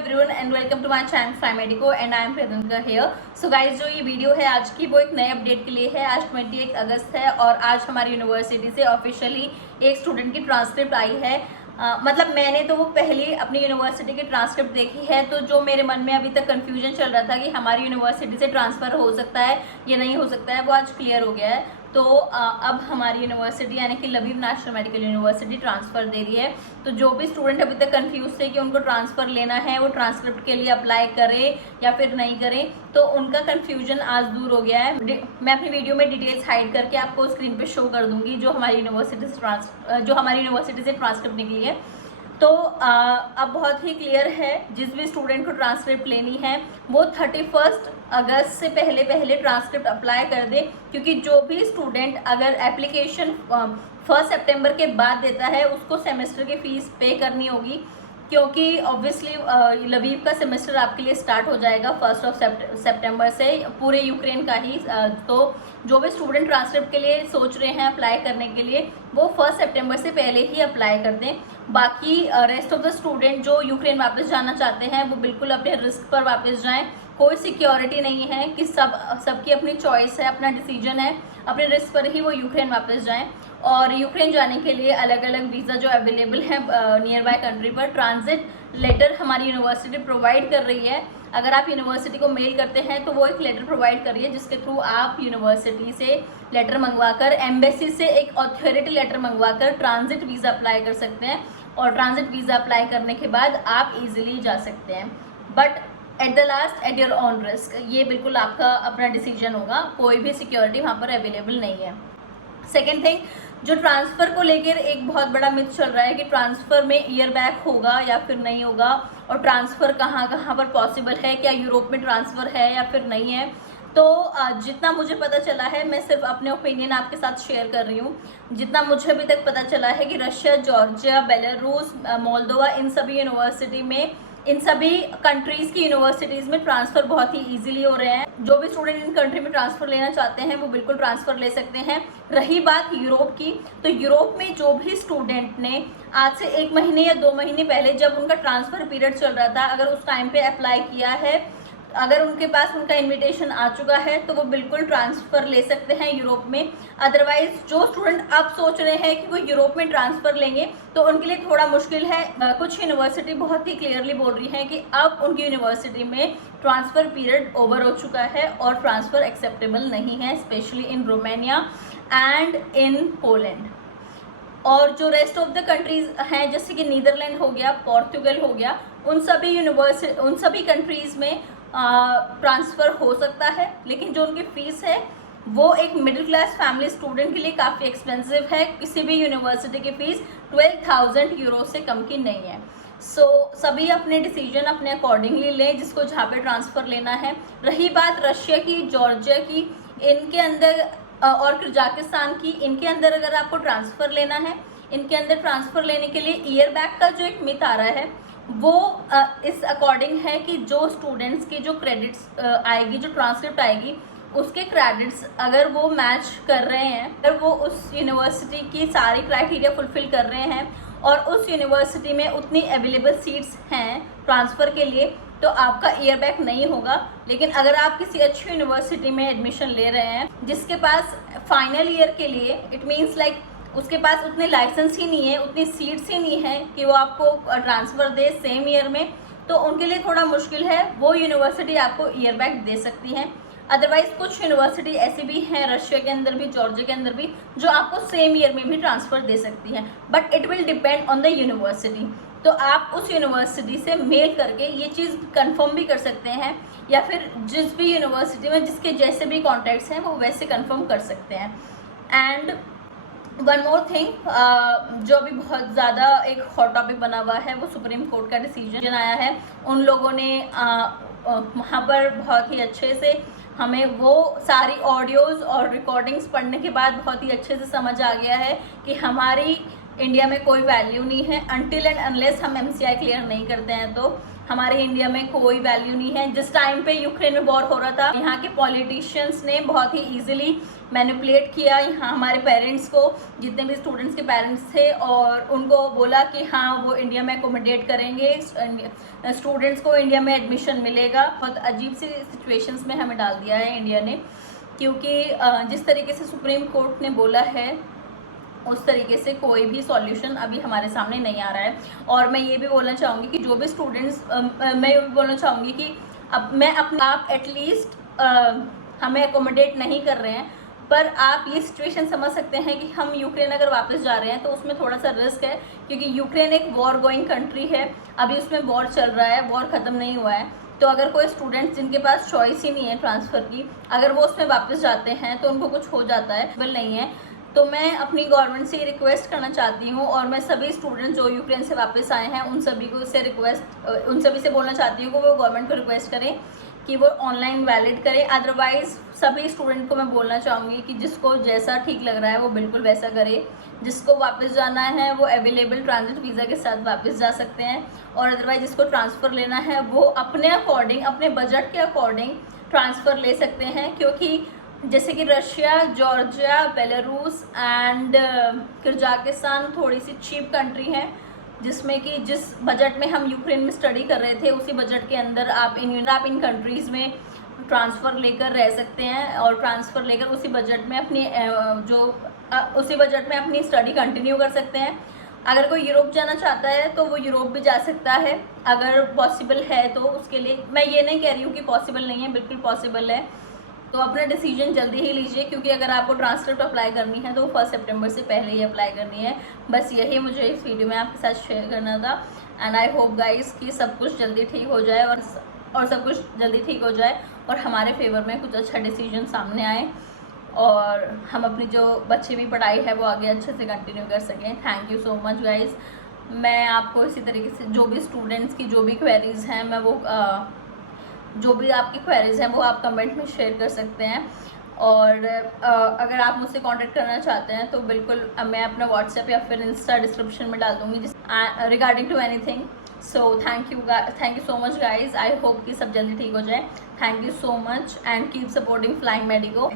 Everyone and welcome to my channel fly medico and I am Priyanka here. So guys, जो ये video है आज की वो एक नए अपडेट के लिए है। आज 28 अगस्त है और आज हमारी यूनिवर्सिटी से ऑफिशियली एक स्टूडेंट की ट्रांसक्रिप्ट आई है। मतलब मैंने तो वो पहले अपनी यूनिवर्सिटी की ट्रांसक्रिप्ट देखी है, तो जो मेरे मन में अभी तक कंफ्यूजन चल रहा था कि हमारी यूनिवर्सिटी से ट्रांसफ़र हो सकता है या नहीं हो सकता है, वो आज क्लियर हो गया है। तो अब हमारी यूनिवर्सिटी यानी कि Labib national medical university transfer दे रही है। तो जो भी स्टूडेंट अभी तक कंफ्यूज थे कि उनको ट्रांसफ़र लेना है, वो ट्रांसक्रिप्ट के लिए अप्लाई करें या फिर नहीं करें, तो उनका कंफ्यूजन आज दूर हो गया है। मैं अपनी वीडियो में डिटेल्स हाइड करके आपको स्क्रीन पे शो कर दूंगी जो हमारी यूनिवर्सिटी से ट्रांसक्रिप्ट निकली है। तो अब बहुत ही क्लियर है, जिस भी स्टूडेंट को ट्रांसक्रिप्ट लेनी है वो 31 अगस्त से पहले ट्रांसक्रिप्ट अप्लाई कर दे, क्योंकि जो भी स्टूडेंट अगर एप्लीकेशन 1 सितंबर के बाद देता है उसको सेमेस्टर की फ़ीस पे करनी होगी, क्योंकि ऑब्वियसली लबीब का सेमेस्टर आपके लिए स्टार्ट हो जाएगा 1 सितंबर से, पूरे यूक्रेन का ही। तो जो भी स्टूडेंट ट्रांसक्रिप्ट के लिए सोच रहे हैं अप्लाई करने के लिए, वो 1 सितंबर से पहले ही अप्लाई कर दें। बाकी रेस्ट ऑफ द स्टूडेंट जो यूक्रेन वापस जाना चाहते हैं वो बिल्कुल अपने रिस्क पर वापस जाएं। कोई सिक्योरिटी नहीं है कि सबकी अपनी चॉइस है, अपना डिसीजन है, अपने रिस्क पर ही वो यूक्रेन वापस जाएं। और यूक्रेन जाने के लिए अलग अलग वीज़ा जो अवेलेबल है नियर बाय कंट्री पर, ट्रांजिट लेटर हमारी यूनिवर्सिटी प्रोवाइड कर रही है। अगर आप यूनिवर्सिटी को मेल करते हैं तो वो एक लेटर प्रोवाइड कर रही है, जिसके थ्रू आप यूनिवर्सिटी से लेटर मंगवाकर, एम्बेसी से एक अथॉरिटी लेटर मंगवाकर ट्रांजिट वीज़ा अप्लाई कर सकते हैं। और ट्रांजिट वीज़ा अप्लाई करने के बाद आप इजीली जा सकते हैं, but at the last at your on risk. ये बिल्कुल आपका अपना डिसीजन होगा, कोई भी सिक्योरिटी वहाँ पर अवेलेबल नहीं है। सेकेंड थिंग, जो ट्रांसफ़र को लेकर एक बहुत बड़ा मिथ चल रहा है कि ट्रांसफ़र में ईयर बैक होगा या फिर नहीं होगा, और ट्रांसफ़र कहाँ कहाँ पर पॉसिबल है, क्या यूरोप में ट्रांसफ़र है या फिर नहीं है। तो जितना मुझे पता चला है, मैं सिर्फ अपने ओपिनियन आपके साथ शेयर कर रही हूँ। जितना मुझे अभी तक पता चला है कि रशिया, जॉर्जिया, बेलारूस, मोल्दोवा, इन सभी यूनिवर्सिटी में, इन सभी कंट्रीज़ की यूनिवर्सिटीज़ में ट्रांसफ़र बहुत ही इजीली हो रहे हैं। जो भी स्टूडेंट इन कंट्री में ट्रांसफ़र लेना चाहते हैं वो बिल्कुल ट्रांसफ़र ले सकते हैं। रही बात यूरोप की, तो यूरोप में जो भी स्टूडेंट ने आज से 1 महीने या 2 महीने पहले, जब उनका ट्रांसफ़र पीरियड चल रहा था, अगर उस टाइम पे अप्लाई किया है, अगर उनके पास उनका इनविटेशन आ चुका है, तो वो बिल्कुल ट्रांसफ़र ले सकते हैं यूरोप में। अदरवाइज़ जो स्टूडेंट अब सोच रहे हैं कि वो यूरोप में ट्रांसफ़र लेंगे, तो उनके लिए थोड़ा मुश्किल है। कुछ यूनिवर्सिटी बहुत ही क्लियरली बोल रही है कि अब उनकी यूनिवर्सिटी में ट्रांसफ़र पीरियड ओवर हो चुका है और ट्रांसफ़र एक्सेप्टेबल नहीं है, specially in Romania and in Poland. और जो रेस्ट ऑफ द कंट्रीज़ हैं, जैसे कि नीदरलैंड हो गया, पोर्तुगल हो गया, उन सभी कंट्रीज़ में ट्रांसफ़र हो सकता है, लेकिन जो उनकी फ़ीस है वो एक मिडिल क्लास फैमिली स्टूडेंट के लिए काफ़ी एक्सपेंसिव है। किसी भी यूनिवर्सिटी की फ़ीस 12,000 यूरो से कम की नहीं है। सो सभी अपने डिसीजन अपने अकॉर्डिंगली लें, जिसको जहाँ पे ट्रांसफ़र लेना है। रही बात रशिया की, जॉर्जिया की, इनके अंदर और कजाकिस्तान की, इनके अंदर अगर आपको ट्रांसफ़र लेना है, इनके अंदर ट्रांसफ़र लेने के लिए ईयर बैक का जो एक मिथ आ रहा है वो इस अकॉर्डिंग है कि जो स्टूडेंट्स की जो क्रेडिट्स आएगी, जो ट्रांसक्रिप्ट आएगी, उसके क्रेडिट्स अगर वो मैच कर रहे हैं, अगर वो उस यूनिवर्सिटी की सारी क्राइटेरिया फुलफ़िल कर रहे हैं और उस यूनिवर्सिटी में उतनी अवेलेबल सीट्स हैं ट्रांसफ़र के लिए, तो आपका ईयर बैक नहीं होगा। लेकिन अगर आप किसी अच्छी यूनिवर्सिटी में एडमिशन ले रहे हैं जिसके पास फाइनल ईयर के लिए, इट मीन्स लाइक उसके पास उतने लाइसेंस ही नहीं है, उतनी सीट्स ही नहीं है कि वो आपको ट्रांसफ़र दे सेम ईयर में, तो उनके लिए थोड़ा मुश्किल है। वो यूनिवर्सिटी आपको ईयर बैक दे सकती हैं। अदरवाइज़ कुछ यूनिवर्सिटी ऐसी भी हैं, रशिया के अंदर भी, जॉर्जिया के अंदर भी, जो आपको सेम ईयर में भी ट्रांसफ़र दे सकती हैं, but it will depend on the university. तो आप उस यूनिवर्सिटी से मेल करके ये चीज़ कंफर्म भी कर सकते हैं, या फिर जिस भी यूनिवर्सिटी में जिसके जैसे भी कॉन्टैक्ट्स हैं वो वैसे कंफर्म कर सकते हैं। एंड वन मोर थिंग, जो अभी बहुत ज़्यादा एक हॉट टॉपिक बना हुआ है, वो सुप्रीम कोर्ट का डिसीजन आया है। उन लोगों ने वहाँ पर बहुत ही अच्छे से हमें वो सारी ऑडियोज़ और रिकॉर्डिंग्स पढ़ने के बाद बहुत ही अच्छे से समझ आ गया है कि हमारी इंडिया में कोई वैल्यू नहीं है अनटिल एंड अनलेस हम MCI क्लियर नहीं करते हैं। तो हमारे इंडिया में कोई वैल्यू नहीं है। जिस टाइम पे यूक्रेन में वॉर हो रहा था, यहाँ के पॉलिटिशियंस ने बहुत ही ईजिली मैनिपुलेट किया यहाँ हमारे पेरेंट्स को, जितने भी स्टूडेंट्स के पेरेंट्स थे, और उनको बोला कि हाँ वो इंडिया में अकोमोडेट करेंगे, स्टूडेंट्स को इंडिया में एडमिशन मिलेगा। बहुत अजीब सी सिचुएशंस में हमें डाल दिया है इंडिया ने, क्योंकि जिस तरीके से सुप्रीम कोर्ट ने बोला है उस तरीके से कोई भी सॉल्यूशन अभी हमारे सामने नहीं आ रहा है। और मैं ये भी बोलना चाहूँगी कि जो भी स्टूडेंट्स, मैं ये भी बोलना चाहूँगी कि अब मैं अपने आप एटलीस्ट हमें अकोमोडेट नहीं कर रहे हैं, पर आप ये सिचुएशन समझ सकते हैं कि हम यूक्रेन अगर वापस जा रहे हैं तो उसमें थोड़ा सा रिस्क है, क्योंकि यूक्रेन एक वॉर गोइंग कंट्री है, अभी उसमें वॉर चल रहा है, वॉर ख़त्म नहीं हुआ है। तो अगर कोई स्टूडेंट्स जिनके पास चॉइस ही नहीं है ट्रांसफ़र की, अगर वो उसमें वापस जाते हैं तो उनको कुछ हो जाता है, बिल नहीं है। तो मैं अपनी गवर्नमेंट से रिक्वेस्ट करना चाहती हूँ, और मैं सभी स्टूडेंट्स जो यूक्रेन से वापस आए हैं उन सभी को से उन सभी से बोलना चाहती हूँ कि वो गवर्नमेंट को रिक्वेस्ट करें कि वो ऑनलाइन वैलिड करें। अदरवाइज़ सभी स्टूडेंट को मैं बोलना चाहूँगी कि जिसको जैसा ठीक लग रहा है वो बिल्कुल वैसा करे। जिसको वापस जाना है वो अवेलेबल ट्रांजिट वीज़ा के साथ वापस जा सकते हैं, और अदरवाइज जिसको ट्रांसफ़र लेना है वो अपने अकॉर्डिंग, अपने बजट के अकॉर्डिंग ट्रांसफ़र ले सकते हैं। क्योंकि जैसे कि Russia, Georgia, Belarus and Kyrgyzstan थोड़ी सी चीप कंट्री हैं, जिसमें कि जिस बजट में हम यूक्रेन में स्टडी कर रहे थे उसी बजट के अंदर आप इन कंट्रीज़ में ट्रांसफ़र लेकर रह सकते हैं, और ट्रांसफ़र लेकर उसी बजट में अपनी स्टडी कंटिन्यू कर सकते हैं। अगर कोई यूरोप जाना चाहता है तो वो यूरोप भी जा सकता है, अगर पॉसिबल है तो। उसके लिए मैं ये नहीं कह रही हूँ कि पॉसिबल नहीं है, बिल्कुल पॉसिबल है। तो अपना डिसीजन जल्दी ही लीजिए, क्योंकि अगर आपको ट्रांसक्रिप्ट अप्लाई करनी है तो 1 सितंबर से पहले ही अप्लाई करनी है। बस यही मुझे इस वीडियो में आपके साथ शेयर करना था, एंड आई होप गाइस कि सब कुछ जल्दी ठीक हो जाए, और सब कुछ जल्दी ठीक हो जाए और हमारे फेवर में कुछ अच्छा डिसीजन सामने आए, और हम अपनी जो बच्चे भी पढ़ाई है वो आगे अच्छे से कंटिन्यू कर सकें। Thank you so much guys. मैं आपको इसी तरीके से जो भी स्टूडेंट्स की जो भी क्वेरीज़ हैं, मैं वो जो भी आपकी क्वेरीज़ हैं वो आप कमेंट में शेयर कर सकते हैं। और अगर आप मुझसे कांटेक्ट करना चाहते हैं तो बिल्कुल मैं अपना व्हाट्सएप या फिर इंस्टा डिस्क्रिप्शन में डाल दूँगी regarding to anything. So thank you so much guys. I hope कि सब जल्दी ठीक हो जाए। Thank you so much and keep supporting flying medico.